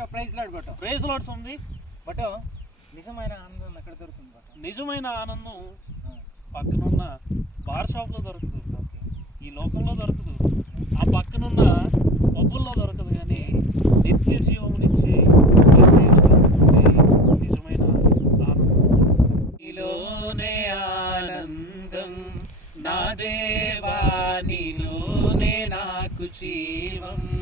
Price లాడ్ but. Prize lots ఉంది. But నిజమైన ఆనందం ఎక్కడ దొరుకుతుంది బట్? నిజమైన ఆనందం పక్కనున్న బార్ షాప్లో దొరకదు ఈ లోకంలో దొరకదు ఆ పక్కనున్న పబ్బుల్లో దొరకదు కానీ నిత్య జీవం నుంచి నిజమైన ఆనందం. నీలోనే ఆనందం. నా దేవా నీలోనే నాకు జీవం.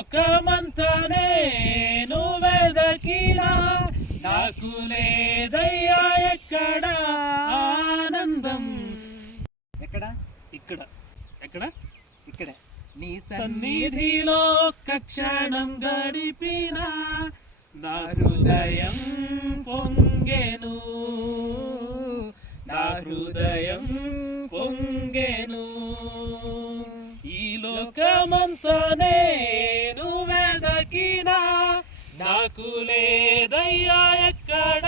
లోకమంతానే లోకమంతా నాకు లేదయ్యా ఎక్కడ? ఆనందం. ఎక్కడ? ఇక్కడ. ఎక్కడ? ఇక్కడ. నీ సన్నిధిలో ఒక్క క్షణం గడిపిన నా హృదయం పొంగెను. నా హృదయం పొంగెను. ఈ లోకమంతానే నాకు లేదయ్యా ఎక్కడ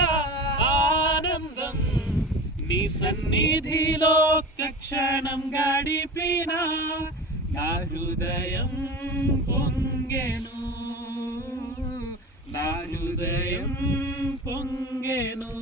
ఆనందం నీ సన్నిధిలో ఒక్క క్షణం గడిపిన నా హృదయం పొంగెను నా హృదయం పొంగెను